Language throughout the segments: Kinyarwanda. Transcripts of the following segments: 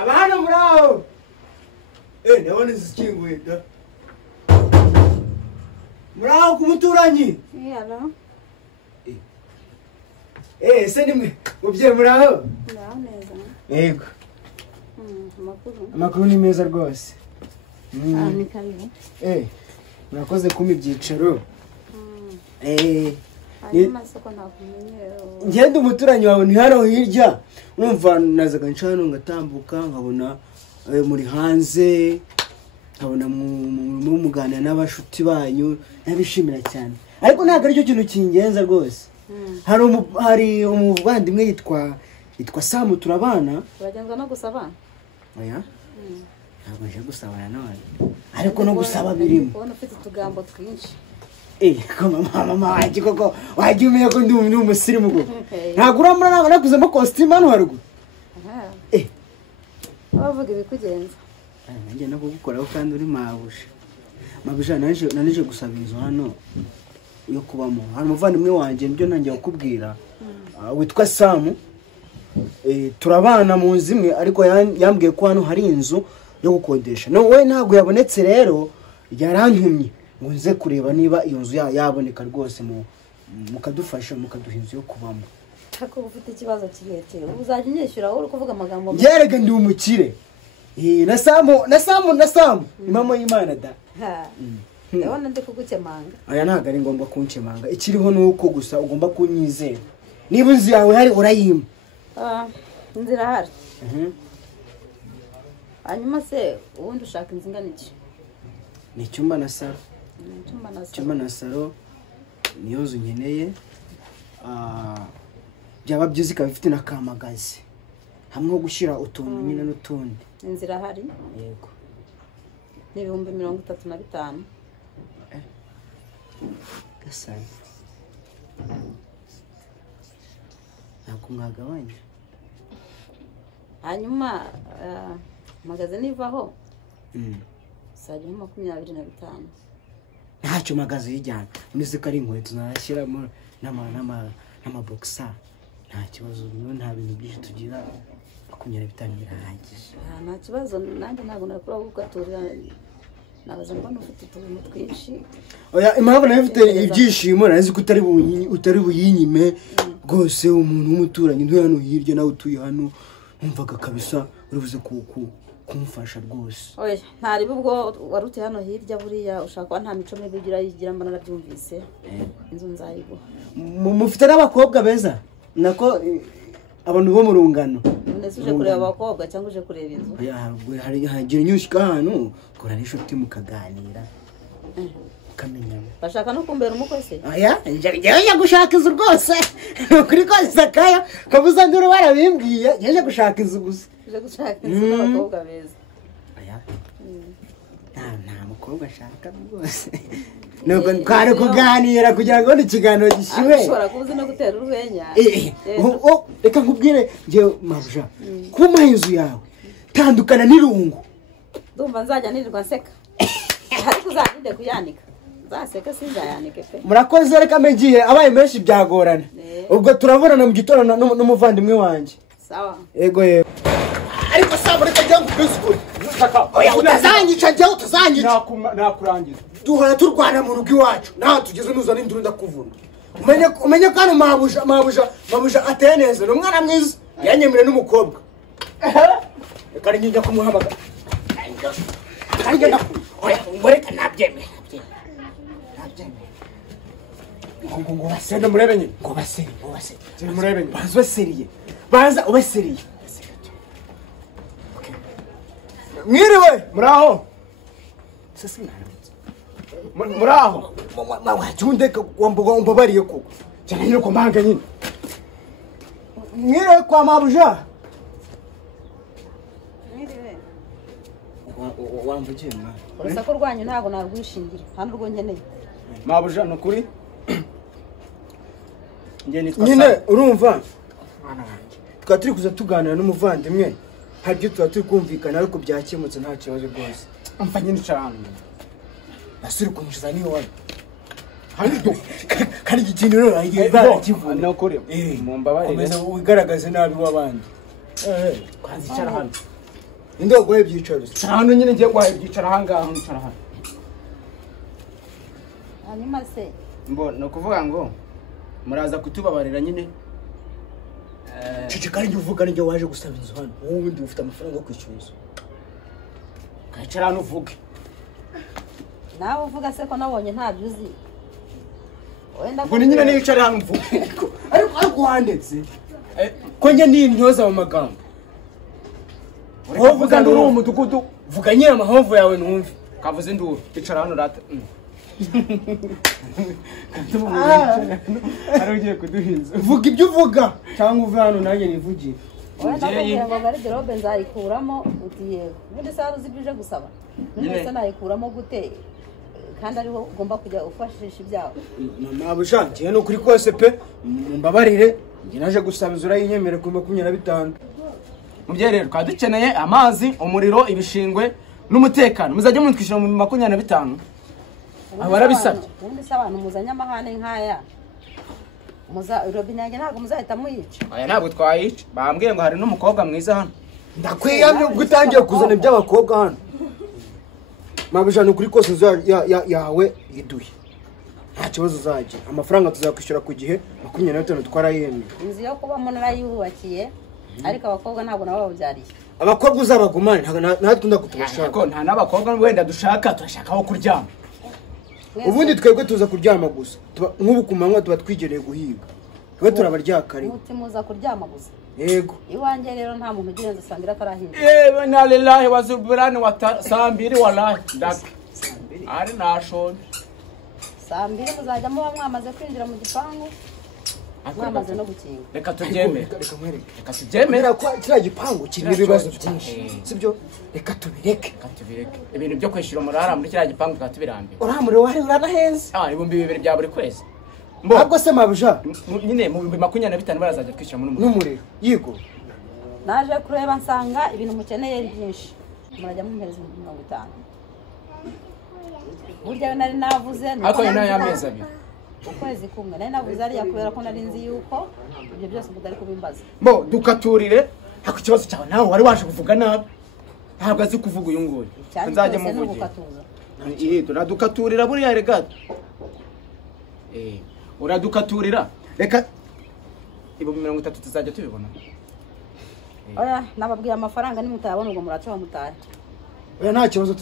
abana muraho ndabona zikinguye da muraho kumuturanyi Hello. Se nimwe mubye muraho Ndaho neza. yego Amakuru. amakuru ni meza rwose Ni karibu. murakoze kuma ibyicaro Hanyuma soko nakumenye. ngende umuturanyi wawe ni hano hirya urumva nazaga ncano ngatambuka nkabona muri hanze nkabona mu muganira n'abashuti banyu nabishimira cyane ariko ntabwo ari cyo kintu kingenza rwose hari umuvandimwe yitwa Samu turabana Uragenzwa no gusaba? oya ntabwo nje gusabana none ariko no gusaba birimo ubona ufite utugambo twinshi mama waje koko waje umenya ko ndi umusirimu koko ntabwo uramura nakuzemo costume hano haruguru abavuga ibikugenza nanjye no kugukoraho kandi uri mabusha nanije gusaba inzu hano yo kubamo hari umuvandimwe wanjye nibyo nanjye kukubwira witwa Samu turabana mu nzu imwe ariko yambwiye ko hano hari inzu yo gukodesha no we ntabwo yabonetse rero yarantumye ngo nze kureba niba iyo nzu yaboneka rwose mukadufasha mukaduha inzu yo kubamo tako ufite ikibazo kirekire uzajya unyishyura uri kuvuga amagambo yerega ndi umukire na Samu impamo y'Imana da ndabona ndi kugukemanga aya ntabwo ari ngombwa kunkemanga ikiriho ni uko gusa ugomba kunyizera niba inzu yawe hari urayima inzira hari hanyuma se ubundi ushaka inzu ingana iki ni icyumba na salo icyumba na salo niyo nzu nkeneye byaba byiza ikaba ifite n'akamagazi hamwe ho gushyira utuntu nyine n'utundi inzira hari yego ni 35,000 gasani ntabwo mwagabanya hanyuma magazine ivaho sajya 25 ntacyo magaze yijyana unize ko ari inkweto narashyiramo n'amaboxa nta kibazo nta bintu byinshi tugira 25 birahagije nta kibazo nanjye ntabwo nakora gukaturira nabaza mbona ufite utuntu twinshi oya impamvu nawe ufite ibyishimo nazi ko utari buyinyime rwose umuntu w'umuturanyi ntuye hano hirya nawe utuye hano numvaga kabisa uribuze kumufasha rwose oya ntari ubwo waruti hano hirya buriya ushaka nta mico mibi yigira mbona nabyumvise inzu nzayiguha mufite n'abakobwa beza nako abantu bo mu rungano nese uje kureba abakobwa cyangwa uje kureba inzu hagira inyushika hano kora n'ishuti mukaganira ukamenyana bashaka no kumbera umukwe se oya njye gushaka inzu rwose kuri kose kaya kabuza nduru barabimbwiye njye gushaka inzu gusa uje gushaka inzu n'abakobwa beza oya nta mukobwa ashaka rwose nuko twari kuganira kugira ngo n'ikiganiro gishyuhe ushobora kubuza no gutera urwenya reka nkubwire njye mabusha kuma inzu yawe tandukana n'irungu ndumva nzajya nirirwa nseka ariko uzagende kuyanika nzaseka sinzayanike pe murakoze reka mengiye abaye menshi byagorana ubwo turabonana mu gitondo n'umuvandimwe wanjye sawa yego ariko sabo reka njya ngubisukure oya utazanyica njye utazanyica nakurangiza duhora turwana mu rugo iwacu naho tugeze nuza n'induru ndakuvuna umenye ko hano mabusha ateye neza ni umwana mwiza yanyemere n'umukobwa reka njya kumuhamagara mureka nabyemeye ngo basende murebe nyine ngo baseri murebe nyine baza baseriye baza ubaseriye mwiriwe muraho sasa muraho wajundeka wambabariye koko cyane nyine ko mbanga nyine mwiriwe kwa mabuja mwiriwe wamvugiye mwana urusako rwanyu ntabwo narwishingira hano rwo nkeneye mabuja nukuri nyine urumva tukaba turi kuza tuganira n'umuvandimwe hari ibyo tuba turi kumvikana ariko byakemutse nta kibazo rwose mfa nyine cyane nasuri kumushiza niyo wari kandi ikintu rero barakivuna nokore mumbabarire komeza wigaragaze nabi w'abandi kwanza icara hano inde waguhaye ibyicaro Cara hano nyine ngiye guhaye ibyicaro ahangaha nicara hano. hanyuma se Mbo no kuvuga ngo muraza kutubabarira nyine. cece kandi uvuga n'ijye waje gusaba inzu hano wowe ubundi ufite amafaranga yo kwishyura inzu Kacara hano uvuge. nawe uvuga se ko nabonye ntabyo uzi wenda Ngo ni nyine nicara hano uvuge. ariko wandetse ko njye n'intyoza mu magambo wowe uvuga ndi uri umudugudu vuga nyine amahomvu yawe numve Kavuze induru. Icara hano rata. Ari ugiye kuduhinza. vuga ibyo uvuga cyangwa uve hano nanjye nivugire wenda kugira ngo garderobe nzayikuramo uti yego ubundi se uzi ibyo uje gusaba none se nayikuramo gute kandi ariho ugomba kujya ufashisha ibyawe mama bushangiye no kuri kose pe mumbabarire njye naje gusaba inzu urayinyemere kuri 25. Mubyeyi rero twadukeneye amazi, umuriro, ibishingwe n'umutekano. Muzajya mutwishyura mu 25. Abarabisabye. ubundi se abantu muzanye amahane nk'aya robine yanjye ntabwo muzahita muyica Aya ntabwo twayica. Bambwiye ngo hari n'umukobwa mwiza hano. ndakwiyamye ubwo utangiye kuzana iby'abakobwa hano mabujana kuri kose inzu yawe yiduye nta kibazo uzagira amafaranga tuzakwishyura ku gihe 25 twarayemeye inzu yo kubamo narayubakiye ariko abakobwa ntabwo nabo babyariye abakobwa uzabagumane natwe ndakutubashaka Ariko nta n'abakobwa wenda dushaka, turashaka aho kuryama. ubundi twebwe tuza kuryama gusa nk'ubu ku manywa tuba twigereye guhiga twe turabaryakare umutima uza kuryama gusa yego iwanjye rero nta muntu ugira inzu sangira atarahinga Na lillahi wa zubrani wa sambiri wallahi dak. Ari nashon. saa 2 muzajya muba mwamaze kwinjira mu gipangu mwamaze no gukinga Reka tubyemere. reka mwereke Reka tubyemere. ko kiriya gipangu kirimo ibibazo byinshi sibyo reka tubireke Reka tubireke. Ibintu byo kwishyura umurara muri kiriya gipangu tukatubirambiwe. uramure wari uranahenze 2,000 bya buri kwezi. ntabwo se mabuja Nyine mu 25 barazajya kwishyura muri n'umuriro yigo naje kureba nsanga ibintu mukeneye ari byinshi murajya mumpereza 50. burya nari navuze Ariko ni nayo amezi abiri. ukwezi kumwe nari navuze ariya kubera ko nari nzi yuko ibyo byose mutari kubimbaza Mbo dukaturire. Hako ikibazo cyawe nawe wari waje kuvuga nabi. Ntabwo azi kuvuga uyu nguyu. Nzajya muvugira. Uradukaturira buriya rega. Uradukaturira. Reka 30 tuzajya tubibona. oya nababwiye amafaranga nimutayabona ubwo muraca mutahe oya nta kibazo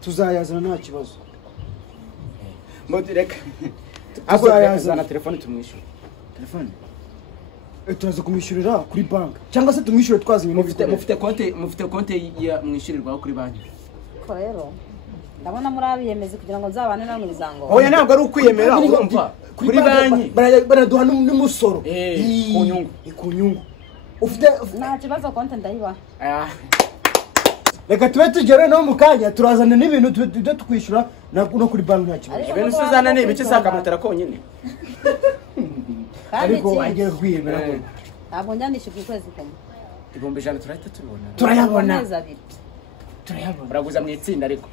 tuzayazana nta kibazo Mbo reka. Tuzayazana. Na telefone tumwishyura. telefone turaza kumwishyurira kuri banki cyangwa se tumwishyure twazanye Mufite konti ya mwishyurirwaho kuri banki. ko rero ndabona muri abiyemezi kugira ngo nzabane namwe bizango Oya ntabwo ari ukwiyemera urumva. Kuri banki. baraduha n'umusoro Ku nyungu. ku nyungu ufite nta kibazo konti ndayibaha reka tube tugere no mu kanya turazana n'ibintu tujye tukwishyura no kuri banki nta kibazo Ibintu sizana ni ibiki sakamutera konyine. kandi ariko agiye kwiyemera ko ntabwo njyanishyurwa ukwezi kumwe 100 turahita tubibona. turayabona amezi abiri turayabona Uraguza mu itsinda ariko.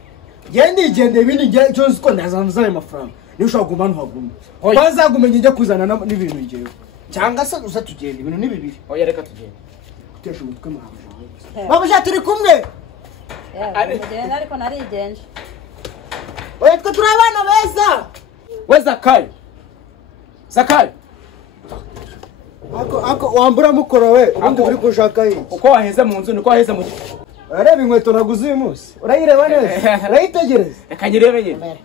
genda igende ibindi ngiye cyo ko ndazanza ayo mafaranga niba ushaka guma hano haguma bazagumenya njya kuzana n'ibintu ngewe cyangwa se uza tugenda ibintu ni bibiri Oya reka tugende. gutesha umutwe mabuja turi kumwe mugenda ariko narigenje oya twe turi abana beza We Zakayo. Zakayo. ako wambura mukora we ubundi uri kushaka iki Uko waheze mu nzu niko waheze mu urareba inkweto naguze uyu munsi urayireba neza urayitegereza Reka nyirebe nyine.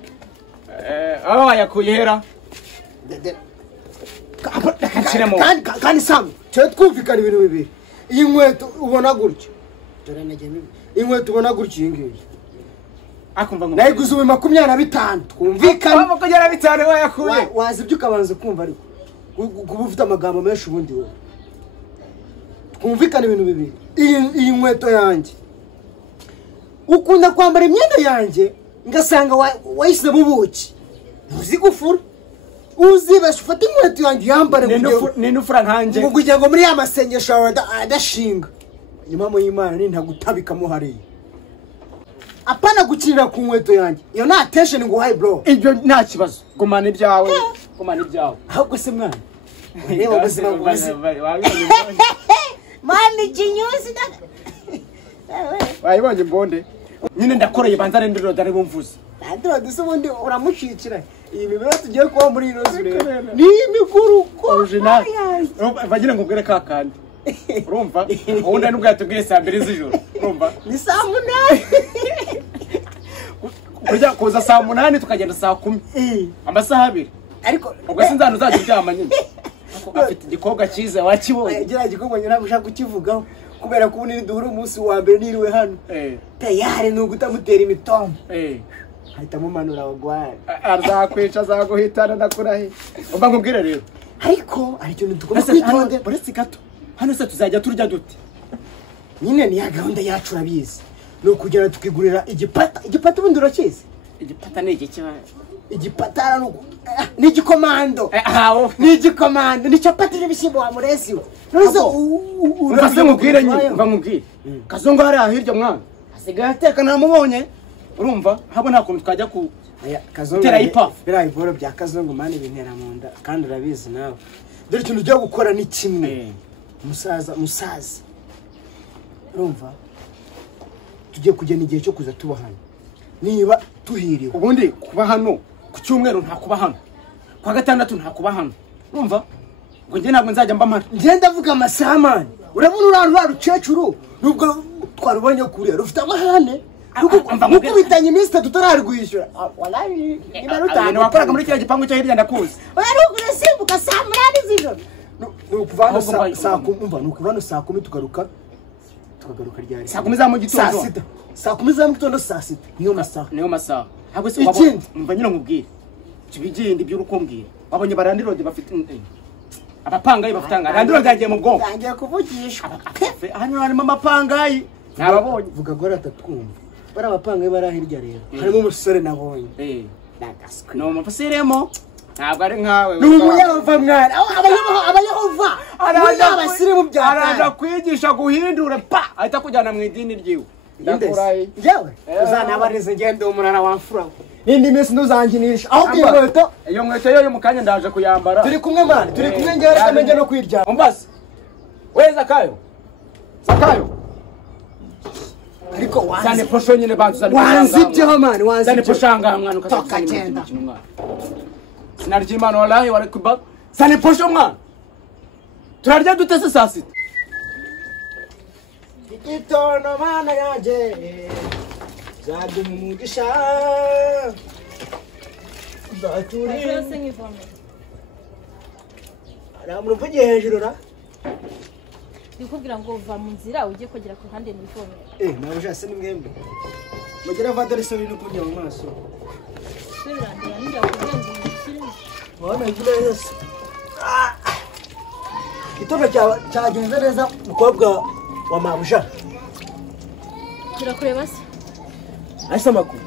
Aba wayakuye hera. kandi samwe cyo twumvikana ibintu bibiri iyi nkweto ubona gutyo inkweto ubona gutyo iyi ngiyi Akumva ngo. nayiguze ubu 25 twumvikana Aba kugera bitane wayakuye. wazi ibyo ukabanza kumva ariko kuba ufite amagambo menshi ubundi wowe twumvikana ibintu bibiri iyi nkweto yanjye ukunda kwambara imyenda yanjye ngasanga wayishyizemo ubuki ntuzi gufura uzibasha ufata inkweto yanjye yambare N'inufura nkanje. ngo kugira ngo muri ya masengesho yawe adashinga nyuma mu y'Imana ni ntagutabikamo hariya apana gukinira ku nkweto yanjye iyo nta attention ngo uhaye bro Ibyo nta kibazo. Gumana ibyawe. Gumana ibyawe. ahubwo se mwana reba ubuzima bwiza mani kinyusi wayibonye mbonde nyine ndakoreye banza rendero dare bumvuze ndiro dise ubundi uramushikira iyi mibiro tugiye kuba muri ino zure ni imikuru ko original bagira ngo ngere kakandi urumva ubundi nubwo yatubwiye saa 2 z'ijoro urumva ni saa 8 kujya kuza saa 8 tukagenda saa 10 amasaha 2 ariko ubwo sinzana uzaje uryama nyine afite igikobwa cyiza wakibonye gira gikobwa nyina gushaka kukivugaho kubera ko unini duhura umunsi wa mbere niriwe hano tayari nuko utamutera imitomo ahita mumanura wagwara azakwica azaguhitana ndakurahe umva nkubwire rero ariko ari cyo ntugomba kwitonde uretse gato hano se tuzajya turya dute nyine ni ya gahunda yacu urabizi no kugera tukigurira igipata ubundi urakizi igipata ni igikiba igipatara ni igikomando ni igikomando ni capati n'ibishyimbo wa muresi we urase nkubwire nyine mva nkubwire kazungu hari ahirya mwana asigaye ateka namubonye urumva habo nta kuntu twajya ku kazungu bira iboro bya kazungu mani bintera mu nda kandi urabizi nawe dore ikintu ugiye gukora ni kimwe musaza urumva tugiye kugena igihe cyo kuza tuba hano niba tuhiriwe ubundi kuba hano ku cyumweru nta kuba hano kwa gatandatu nta kuba hano urumva ngo njye ntabwo nzajya mbamara njye ndavuga amasamani urabona uriya rucecuru nubwo twarubonye kure rufite amahane nuko bitanye iminsi 3 tutararwishyura wallahi niba rutanga wakoraga muri kiriya gipangu cyo hirya ndakuzi urarugura simbuka saa 8 z'ijoro nukuvana saa 10 tukagaruka ryari saa 10 za mu gitondo saa 10 za mu gitondo saa 6 niyo masaha ntabwo se wabonye mva nyine nkubwire kibigindi by'urukombwira wabonye barandirode bafite abapangayi bafitanga randirode yagiye mu bwonko yangiye kuvugisha hano harimo amapangayi nababonye vuga gore atatwumva bari abapangayi bari hirya rero harimo umusore nabonye no umufasiremo ntabwo ari nkawe ni umuyehova mwana abayehova abasirimu byatanga aranda kwigisha guhindura ahita kujyana mu idini ryiwe ndakuraye njyewe uzanabarize ngende umunara wamfura nindi minsi nduzanginisha aho bw'inkweto iyo nkweto yo mukanya ndaje kuyambara turi kumwe mwana turi kumwe ngere kamenje no kwirya umbase weza kayo sakayo ariko wanze posho nyine bantu wanze ibyo mwana wanze poshanga mwana ukagenda sinarya imana wallahi wari kuba sane posho mwana turarya dute se saa 6 igitondo mana yaje zaduha umugisha zaturi aramuvugiye hejuru ra bikubwira ngo uva mu nzira ujye kugera ku ruhande n'ivomera nawe ujase ni mwembe mugera vadari so biri kujya mu maso birandira njya kugenza umukire wana ngira yose igitondo cyagenze neza mukobwa wa mabuja kirakureba se asa makuru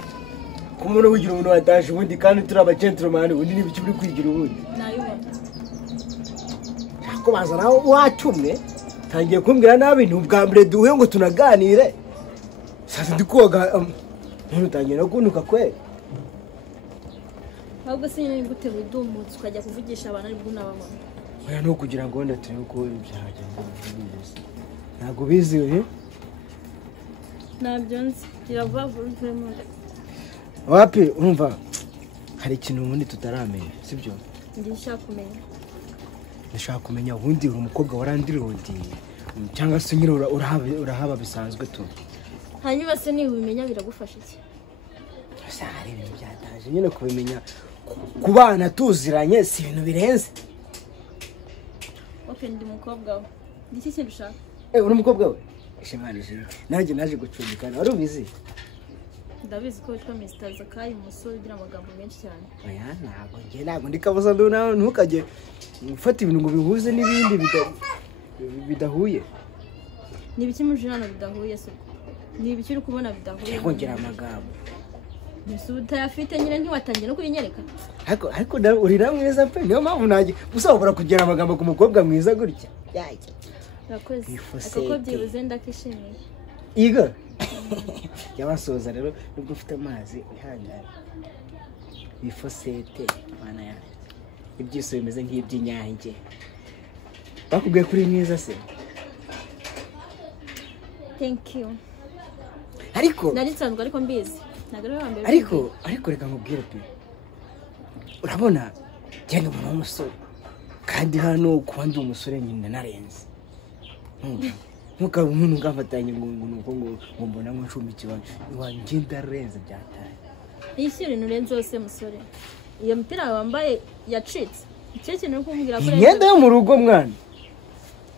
ku muntu wigira umuntu wataje ubundi kandi turi aba gentleman undi ni biki uri kwigira ubundi nayubona ko bazana wacumwe tangiye kumbwira nabi ni ubwa mbere duhe ngo tunaganire sasa ndikoga ntutangiye no kunuka kwe ahubwo se nyine gute budumutse ukajya kuvugisha abantu ari bwo nababona oya no kugira ngo wenda turebe ko byagenda bivuze ntago biziwe nabyo nzi kiravavuremo wapi urumva hari ikintu ubundi tutaramenya sibyo ndishaka kumenya ndashaka kumenya ubundi uri umukobwa warandirodi cyangwa se nyine urahaba bisanzwe tu hanyuma se niba ubimenya biragufasha iki asa hari ibintu byataje nyine kubimenya ku bana tuziranye si ibintu birenze ndi umukobwa we iki kintu ushaka uri umukobwa we ishimanije nanjye naje gucumbikana wari ubizi ndabizi ko witwa Mr. Zakayi umusore ugira amagambo menshi cyane oya ntabwo ndi kabuza nawe ntukajye ufata ibintu ngo bihuze n'ibindi bidahuye ni ibiki mujana bidahuye se ni ibiki uri kubona bidahuye ngira amagambo Nisuta yafite nyine ntiwatangiye no kuyinyereka ariko urira mwiza pe niyo mpamvu naje gusobora kugira amagambo ku mukobwa mwiza gutya yake rakoze akako byibuze ndakishimiye igo yabasoza rero nubwo ufite amazi ihangana bifosete bana ya ibyiso bimeze nk'iby'inyange bakubwiye kuri mwiza se thank you ariko nari nsanzwe ariko mbizi ntabwo ari wambere ariko reka nkubwire pe urabona genda umuntu w'umusore kandi hano kuba ndi umusore nyine narenze ntukaba umuntu ngafatanye ngo mbona nk'icumi kibazo iwanjye ndarenze byataye yishyura inturenze zose musore iyo mipira wambaye yacitse icyo kintu uri kumbwira ko imyenda yo mu rugo mwana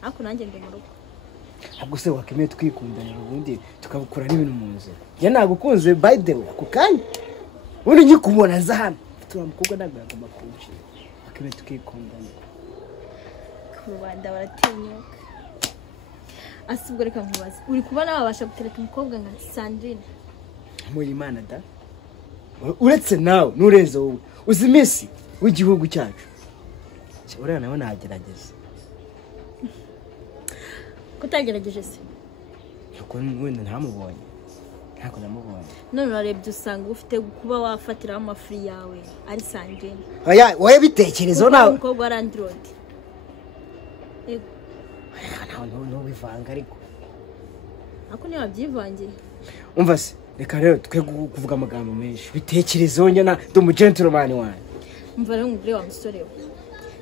ariko nanjye ndi mu rugo ntabwo se wakemeye twikundanira ubundi tukabukura n'ibintu mu nzira njye nagukunze by the way ako kanya ubundi nkikubona nza hano turiya mukobwa ntabwo yagomba kuwucira wakemeye tukikundanira ku rwanda baratinyuka asubwo reka nkubaze uri kubona wabasha gutereka umukobwa nka Sandrine muri Imana da uretse nawe nurenze wowe uzi Messi w'igihugu cyacu uriya nawe nagerageza kutagerageje se kuko wenda ntamubonye ntabwo namubonye none urarebye usanga ufite kuba wafatiraho amafuri yawe ari Sandrine oya wowe bitekerezo nawe umukobwa wa Android ntawe bivanga ariko niba wabyivangiye umva se reka rero twe kuvuga amagambo menshi bitekerezo njye ndi umugentleman wanjye umva rero ngure wa musore we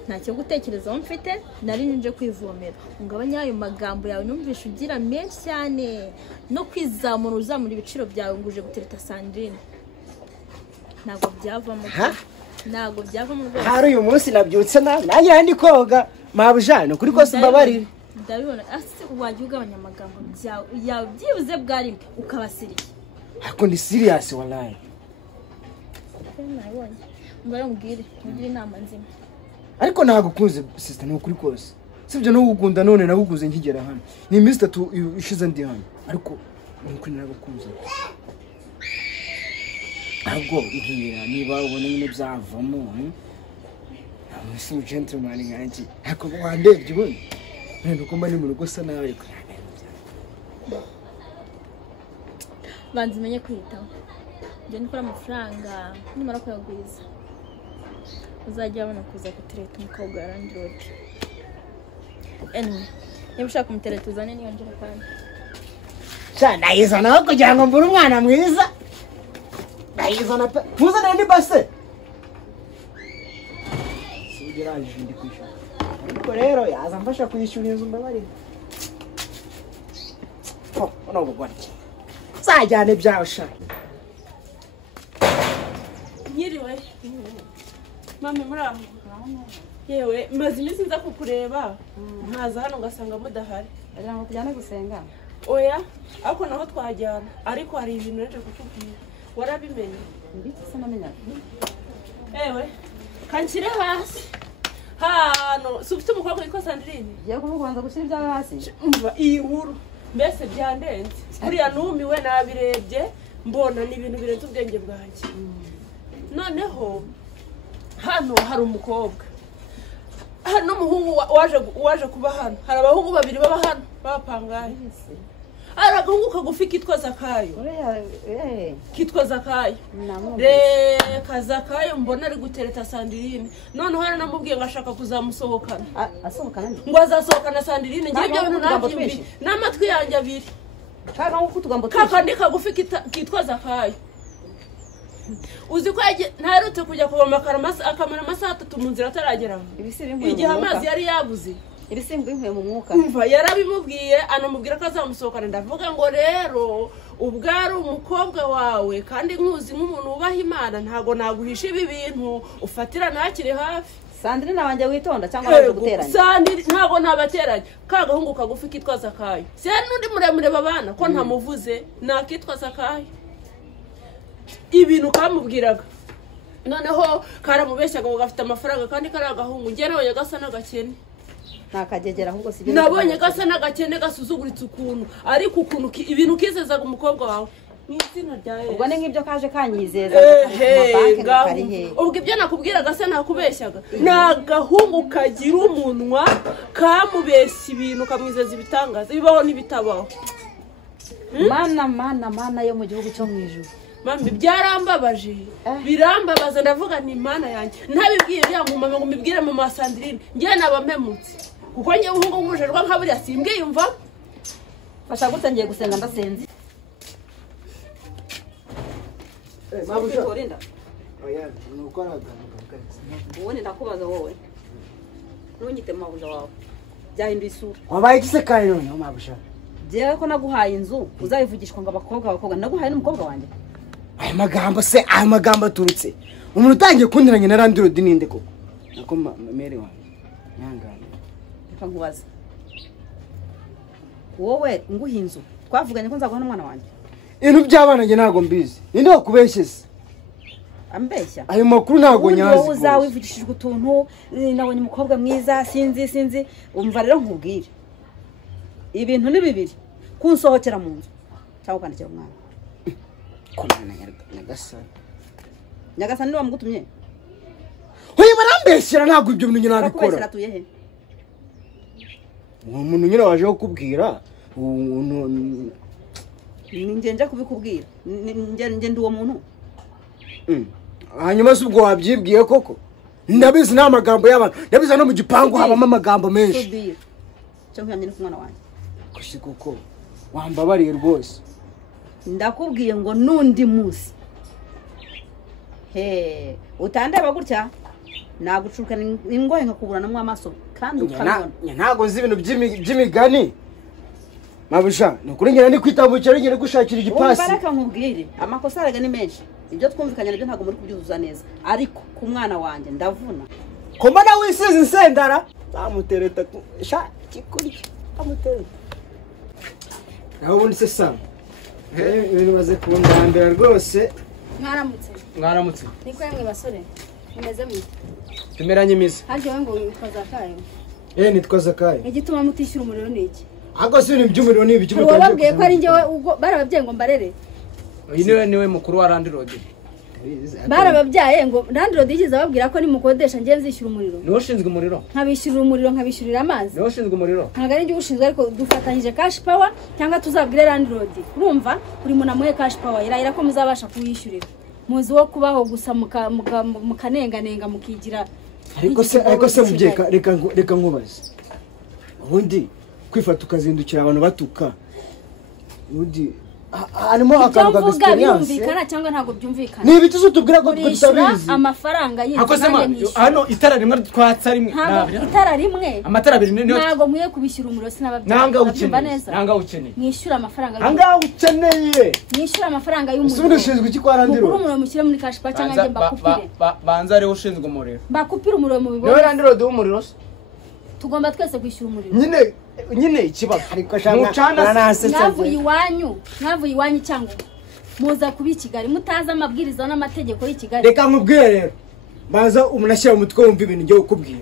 ntacyo gutekerezaho mfite nari nje kwivomera ungabanya ayo magambo yawe numvishe ugira menshi cyane no kwizamura uzamura ibiciro byawe nguje gutereta Sandrine ntabwo byavamo rwose hari uyu munsi nabyutse nanjye ndi koga mabujano kuri kose mbabarira ndabibona ase wajya ugabanya amagambo yawe byibuze bwari ukabasiriye ariko ni serious wallahi nabonye mbara mbwire mugire inama nzima ariko nagukunze sister no kuri kose sibyo no gukunda none nagukuze nkigera hano ni iminsi 3 ishize ndi hano ariko nuko nagukunze ahubwo ihira niba ubona nyine byavamo si mu gentleman nganji ariko wandebye ubundi nuko mba ni mu rugo sa nawe ariko banze umenye kwitaho njye nikora amafaranga nimara kuyagwiza uzajya abona kuza gutereta umukobwa wa Android anyway niba ushaka kumutereta uzane niyo njira kandi ndayizanaho kugira ngo mbure umwana mwiza ndayizana pe tuzane ndi base sigeraje ndi kwishyura ariko rero yaza mfasha kwishyura inzu mbabarira ono bugwaki sajyane byawe sha nyiriwe mama muraho yewe maze iminsi nza kukureba nkaza hano ngasanga mudahari agira ngo tujyane gusenga oya ariko naho twajyana ariko hari ibintu nje kukubwira warabimenye ndetse se namenya ewe kanshyire hasi hano sufite umukobwa witwa Sandrine giye kuvuganza gushyira ibyawe hasi umva iyi nkuru mbese byandenze kuriya numiwe nabirebye mbona ni ibintu birenze ubwenge bwanjye noneho hano hari umukobwa hano umuhungu waje kuba hano hari abahungu babiri baba hano bapangaye hari agahungu kagufi kitwa Zakayo kitwa Zakayo reka Zakayo mbona ari gutereta Sandrine noneho hano namubwiye ngo ashaka kuzamusohokana asohokana ngo azasohokana Sandrine ngiye byo bintu nabyumvi n'amatwi yanjye abiri cyangwa ngo kutugambo kakandi kagufi kitwa Zakayo uzi ko ntarutse kujya kuvoma akamara amasaha 3 mu nzira atarageraho igihe amazi yari yabuze ibisimba inkuye mu mwuka umva yarabimubwiye anamubwira ko azamusohokana ndavuga ngo rero ubwari umukobwa wawe kandi nkuzi nk'umuntu wubaha Imana ntago naguhisha ibi bintu ufatira nakiri hafi Sandrine nabanje witonda cyangwa baje guteranya Sandrine ntago nabateranya kagahungu kagufi kitwa Zakayo se n'undi muremure babana ko ntamuvuze nakitwa Zakayo ibintu kamubwiraga noneho karamubeshyaga ngo gafite amafaranga kandi kari agahungu njye nawe gasa n'agakene nakagegera ahubwo sibyo nabonye gasa n'agakene gasuzuguritse ukuntu ariko ukuntu ibintu kizezaga umukobwa wawe ni izina rya Yesu ubwo ni nk'ibyo kaje kanyizeza ubwo ibyo nakubwiraga se nakubeshyaga nagahungu kagira umunwa kamubeshya ibintu kamwizeza ibitangaza bibaho n'ibitabaho mana yo mu gihugu cyo mu ijuru Mami byarambabaje birambabaza ndavuga ni Imana yanjye ntabibwiye bya mu mama ngo mbibwire mama Sandrine ngiye nabamemutse kuko ngiye uhungu ngujerwa nkaburi asimbwe yumva fasha gutse ngiye gusenga ndasenze Mabuja. Torinda Oya, nuko araga. ubundi ndakubaza wowe ntungite mabuja wawe byahinduye isura Wabaye igisekare none Mabuja. jewe ko naguhaye inzu uzayivugishwa ngo abakobwa naguhaye n'umukobwa wanjye Aya magambo se aya magambo aturutse. Umuntu utangiye kundiranye na Landlord ninde koko? Nako mere wanjye. Nyangana. reka nkubaza wowe nguha inzu twavuganye ko nzaguha n'umwana wanjye Ibintu by'abana nge ntago mbizi. Ninde wakubeshyese? ambeshya Ayo makuru ntago nyazi. wowe uzawivugishijwe utuntu nabonye umukobwa mwiza sinzi umva rero nkubwire ibintu ni bibiri kunsohokera mu nzu cyangwa ukandikira umwana Komana Nyagasani niwe wamugutumye Hoye barambeshyira ntago ibyo bintu nyine nabikora. kubeshyira tuye he Uwo muntu nyine waje kukubwira ninjye nje kubikubwira nje ndi uwo muntu hanyuma se ubwo wabyibwiye koko ndabizi nta magambo y'abantu ndabizi no mu gipangu habamo amagambo menshi tudire cyo nkwiyamye ni kumwana wanjye kushi koko wambabariye rwose ndakubwiye ngo nundi munsi he utandeba gutya nagucukana ingoye nkakuburanamo amaso kandi ukabona ntago nzi ibintu by'imigani Mabusha nukuri ngena ni kwitambukira ngene gushakira igipasi umbaraka nkubwire amakosa araga ni menshi ibyo twumvikanye nabyo ntago muri kubyuzuza neza ariko ku mwana wanjye ndavuna ko mbona wisize insendara zamutereta sha kikurya amutereta naho ubundi se sa ibintu baze kundambira rwose mwaramutse niko yamwe basore mumeze mute tumeranye imizi haryo we ngo witwa Zakayo nitwa Zakayo igituma mutishyura umuriro ni iki ahubwo si ibintu by'umuriro ni ibiki wababwiye ko ari njyewe ubwo barababyeyi ngo mbarere uyu niwe mukuru wa Landlord barababyaye ngo Landlord yigeze ababwira ko nimukodesha njye nzishyura umuriro niwe ushinzwe umuriro nkabishyurira umuriro nkabishyurira amazi niwe ushinzwe umuriro ntabwo ari njye ushinzwe ariko dufatanyije cash power cyangwa tuzabwire Landlord urumva buri muntu amuhe cash power irahira ko muzabasha kuyishyurira muzi wo kubaho gusa mukanenganenga mukigira ariko se mubyeka reka nkubaze ubundi kwifata ukazindukira abantu batuka ubundi harimo akantu ka experience byumvikana cyangwa ntago byumvikana ni ibiti utubwira ko tutabizi amafaranga hano itara rimwe twatsa rimwe itara rimwe amatara abiri niyo ntago nkwiye kubishyura umuriro sinababyeyi nanga ukeneye mwishyura amafaranga nanga ukeneye mwishyura amafaranga y'umuriro usubiye ushinzwe iki kwa Landlord mukuru umuriro mushyire muri cash pa cyangwa njye mbakupire banza rero ushinzwe umuriro mbakupire umuriro mu bibona niwe Landlord w'umuriro tugomba twese kwishyura umuriro nyine ikibazo ariko shanga mwavuye iwanyu cyangwa muza kuba i Kigali mutazi amabwiriza n'amategeko y'i Kigali reka nkubwire rero baza umunashyira mu mutwe wumva ibintu ngiye kukubwira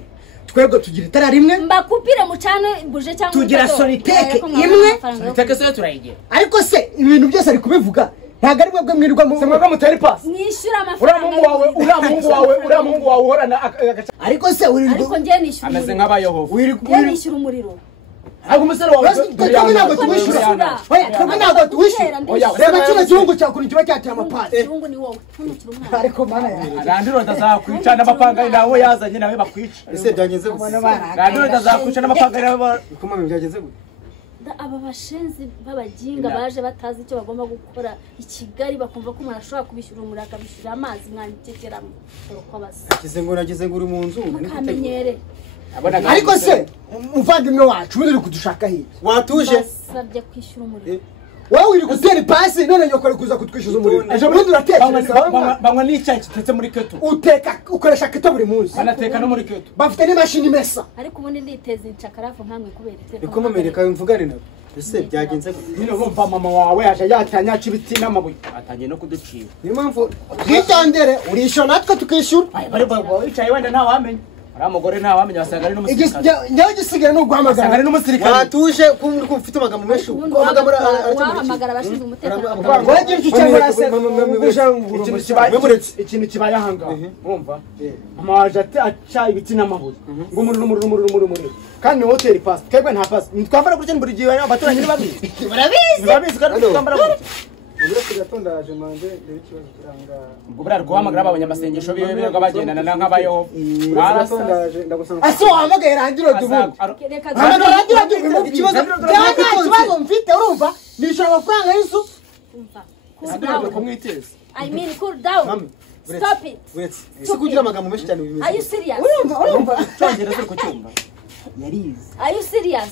twebwe tugira itara rimwe mbakupire mucane buje cyangwa tugira soliteke imwe soliteke se turayigira ariko se ibintu byose ari kubivuga ntago ari mwebwe mwirirwa mu mwebwe mutari pasi mwishyura amafaranga uriya muhungu wawe uhorana ariko se ariko njye nishyura ameze nk'abayohowe nishyura umuriro ntabwo umusore wawe ntabwo tuwishyura ntabwo tuwishyura reba kino gihugu cyakuntu kiba cyateye amapasi igihugu ni wowe ntunukire umwana ariko mana yanjye Landlord azakwica n'amapanga nawe yazanye nawe bakwica ese byagenze gute Landlord azakwica n'amapanga nawe bikomeye byagenze gute aba bashenzi b'abaginga baje batazi icyo bagomba gukora i Kigali bakumva ko umuntu ashobora kubishyura umuriro akabishyura amazi mwantekeramo uko basa nagize ngo uri mu nzu mukamenyere ariko se umuvandimwe wacu uri kudushaka hirya watuje basabye kwishyura umuriro wowe uri gutera ipasi none nyoko ari kuza kutwishyuza umuriro ejo bundi uratekereza banywa n'icyayi kitetse muri keto uteka ukoresha keto buri munsi banateka no muri keto bafite n'imashini imesa ariko ubundi nditeza incakarafu nkamwe kubera iteka bikomeye reka mvugane nawe ese byagenze gute nyine bumva mama wawe yaje yatanyaca ibiti n'amabuye atangiye no kuducira niyo mpamvu twitondere urishyura natwe tukishyura bari bicaye wenda ntawamenya uriya mugore ntawamenya wasanga ari n'umusirikare njyewe igisigaye ni uguhamagara wasanga ari n'umusirikare watuje kumva ufite amagambo menshi wahamagara abashinzwe umutekano wagira icyo ukemura se ikintu kibaye ahangaha wumva mama waje aca ibiti n'amabuye ngo umuriro kandi ni hoteli pasi twebwe nta pasi twambara gutya buri gihe abaturanyi nibabizi barabizi kandi twambara gutya ubwo buriya guhamagara abanyamasengesho biwe birirwa bagendana nk'abayobo ase wahamagaye Landlord ubundi hamagara Landlord ubundi ikibazo mfite urumva nishyura amafaranga y'inzu umva cool ntabwo down kumwiteza I mean cool down Mami, stop it uretse ese kugira amagambo menshi cyane are you serious urumva cyongereza uri kucyumva yarize are you serious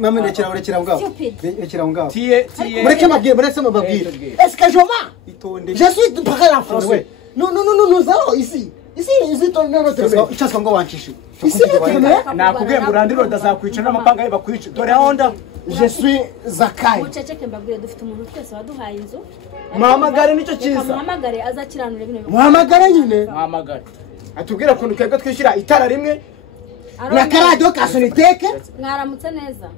mami rekera ngaho Stupid. rekera ngaho tiye mureke mabwire est-ce que je mens itonde je suis pas la France ouais non nous allons ici ton notre icyaswa ngo wancishe ici nakubwiye ngo urandiro ndazakwica n'amapanga ye bakwica dore honda je suis Zakai muceceke mbabwire dufite umuntu twese waduhaye inzu muhamagare nicyo cyiza muhamagare azakiranure bino muhamagare nyine muhamagare atubwira ukuntu twebwe twishyura itara rimwe na karadiyo ka soniteke mwaramutse neza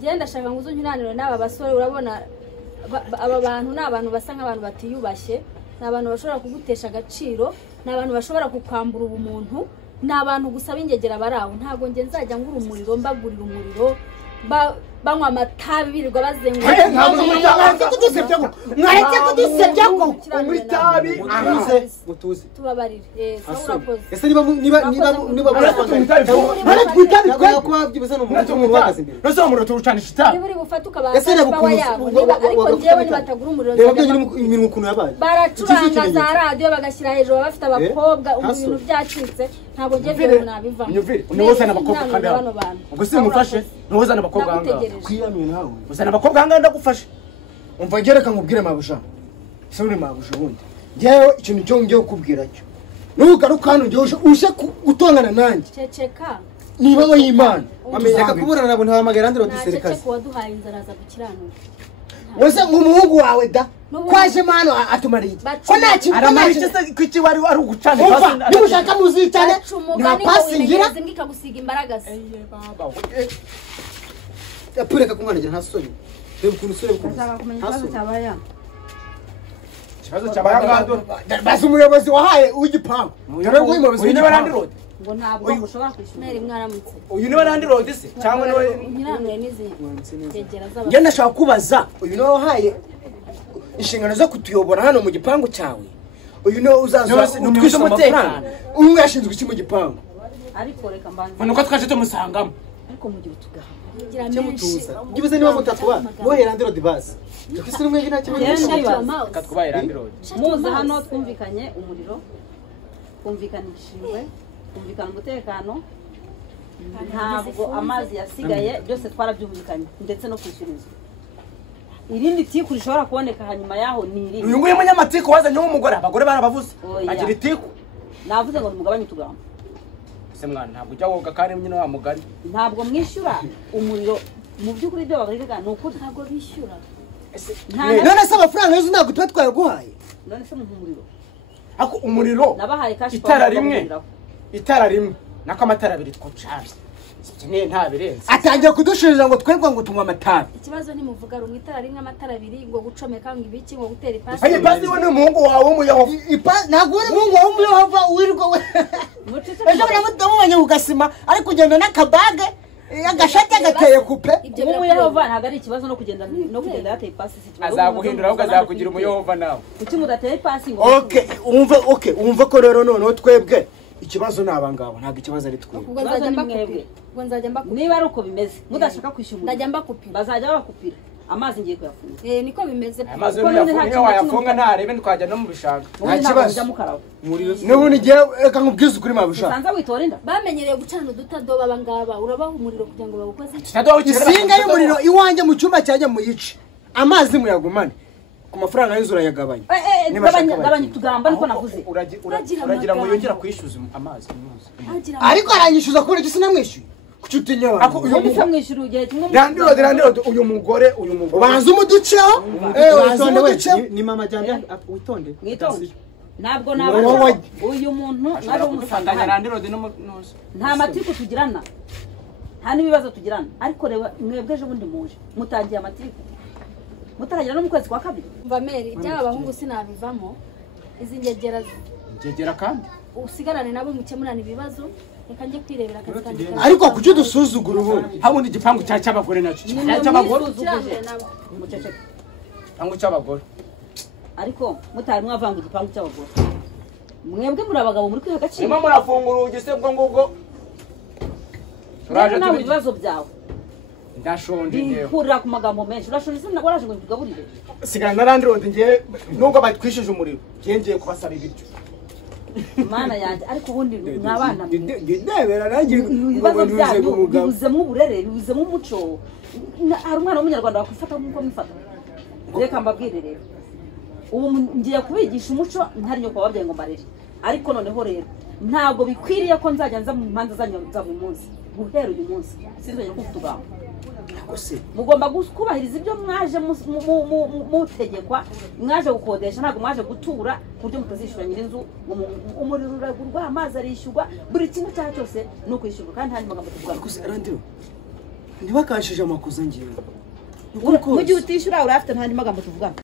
genda shaka ngo uzunyiranire n'aba basore urabona aba bantu ni abantu basa nk'abantu batiyubashye ni abantu bashobora kugutesha agaciro ni abantu bashobora kukwambura ubumuntu ni abantu gusaba ingegera bari aho ntabwo nge nzajya ngura umuriro mbagurira umuriro banywa amatabi birirwa bazenguruka mwareke kudusebya ngo unywa itabi mutuze tubabarire sawa urakoze ese niba baratwitabi ko byibuze n'umuntu uhagaze imbere nose umuntu turucanisha itabi niba uri bufate ukabaha pawa yabo ariko njyewe nibatagura umuriro reba byo iminwa ukuntu yabaye baracuranga za radiyo bagashyira hejuru bafite abakobwa ibintu byacitse ntabwo ngiye byo nabivamo unyumvire unawuzana abakobwa kandi hano ubwo si mufashe ntuwuzana abakobwa ahangaha kwiyamye nawe uzana abakobwa ahangaha ndagufasha umva ngereka nkubwire mabusha se uri mabusha ubundi njyewe ikintu cyo ngiye kukubwira cyo nugaruka hano ngiye uje gutongana nanjye ceceka niba we y'Imana reka kuburana nabo ntahamagara ndiro diserikasi ceceka waduhaye inzara za gukiranura wese nk'umuhungu wawe da kwaje mano atumariye ko nta kintu aramariye se kwiki wari ugucana pasi nimushaka muzicane nta pasi ngira ngikagusiga imbaraga se yapureka kumwanagira nta soni reba ukuntu usore ndashaka kumenya ikibazo cyabaye ikibazo cy'abayangado basi umuyobozi wahaye w'igipangu dore ngo umuyobozi uyu ni barandi road ngo ntabwo mushobora kwishyura mwere mwaramutse uyu ni barandi road se cyangwa niwe nyiranure n'izindi tegera z'aba njye ndashaka kubaza uyu niwe wahaye inshingano zo kutuyobora hano mu gipangu cyawe uyu niwe uzaza utwisha umutekano umwe yashinzwe iki mu gipangu ariko reka mbanze nuko twaje tumusangamo ariko mugira utugaha gira menshi byibuze niba mutatuba wohera ndiro dibasi tukisi n'umwe nta kibazo katwaye randi road muze hano twumvikanye umuriro twumvikanishijwe twumvikana umutekano ntabwo amazi yasigaye byose twarabyumvikanye ndetse no kwishyura inzu irindi tiku rishobora kuboneka hanyuma yaho ni irindi uyu nguyu munyamatiku wazanye w'umugore abagore barabavuze agira itiku navuze ngo nimugabanye utugambo ese mwana ntabwo ujya woga kandi nyine wa mugani ntabwo mwishyura umuriro mu by'ukuri ibyo bagaragaza ni ukuri ntabwo bishyura none se amafaranga yose ntabwo tuba twayaguhaye none se mu umuriro ako umuriro nabahaye kashi itara rimwe nako amatara abiri twucanye sibye nta birenze atangiye kudushirira ngo twebwe ngo tunywa amatabi ikibazo ntimuvuga rumwe itara rimwe amatara abiri ngo gucomeka ngo ibiki ngo gutera ipasi ayi pasi we ni umuhungu wawe w'umuyehova ntabwo uri umuhungu wawe w'umuyehova wirirwa we ejo buramubonye ku gasima ari kugenda n'akabage agashati agateye kupe umuyehova ntabwo ari ikibazo no kugenda yateye ipasi azaguhindura ahubwo azakugira umuyehova nawe kuki mudateye ipasi ngo wumva ko rero noneho twebwe ikibazo ni abangabo ntabwo ikibazo ari twebwe ubwo nzajya mbakupira ubwo nzajya mbakupira niba ari uko bimeze mudashaka kwishyura ndajya mbakupira bazajya babakupira amazi ngiye kuyafunga niko bimeze amazi niyo wayafunga ntarebe twajya no mu bishanga nta kibazo n'ubundi igihe reka nkubwize ukuri mabishaka usanza witora inda bamenyereye gucana udutadobo aba ngaba urabaha umuriro kugira ngo bawukoze isinga y'umuriro iwanjye mu cyumba cyanjye muyice amazi muyagumane ku mafaranga y'inzu urayagabanya gabanya utugamba niko navuze uragira ngo yongera kwishyuza amazi ariko aranyishyuza kubera icyo sinamwishyuye kuki utinya abantu randirode uyu mugore ubanza umuduceho ni mama janja witonde ntabwo nabona uyu muntu nari umusanga randirode n'umunoze nta matiku tugirana nta n'ibibazo tugirana ariko reba mwebwe ejo bundi muje mutangiye amatiku mutaragira no mu kwezi kwa kabiri mva meri byaba abahungu sinabivamo izi ngegera kandi usigarane nabo mukemurana ibibazo reka njye kwirebera akazi kanjye ariko kuki dusuzugura ubundi habundi igipangu cy'abagore nacyo cy'abagore muceceke igipangu cy'abagore ariko mutari mwavanga igipangu cy'abagore mwebwe muri abagabo muri kwiha agaciro murimo murafungura urugi se ubwo ngubwo turaje nawe ibibazo byawe ndashonje ngewe bikurira ku magambo menshi urashonje se ntabwo waraje ngo bigaburire sigara narandi ronde ngewe nubwo batwishije umuriro ngiye kubasaba ibiryo mana yanjye ariko ubundi mwabana ndebera nanjye ibibazo byanyu bibuzemo uburere bibuzemo umuco hari umwana w'umunyarwanda wakwifata nk'uko mwifata reka mbabwire rero ubu ngiye kubigisha umuco ntari nyoko wababyaye ngo mbarere ariko noneho rero ntabwo bikwiriye ko nzajya nza mu manza zanyu za buri munsi guhera uyu munsi sinzongera kuvuga utugambo mugomba kubahiriza ibyo mwaje mutegekwa mwaje gukodesha ntabwo mwaje gutura ku buryo mutazishyura nyir'inzu umuriro uragurwa amazi arishyurwa buri kimwe cyaha cyose ni ukwishyurwa kandi nta magambo tuvuga ntibakashije amakosa ngewe mu gihe utishyura urafite nta magambo tuvugana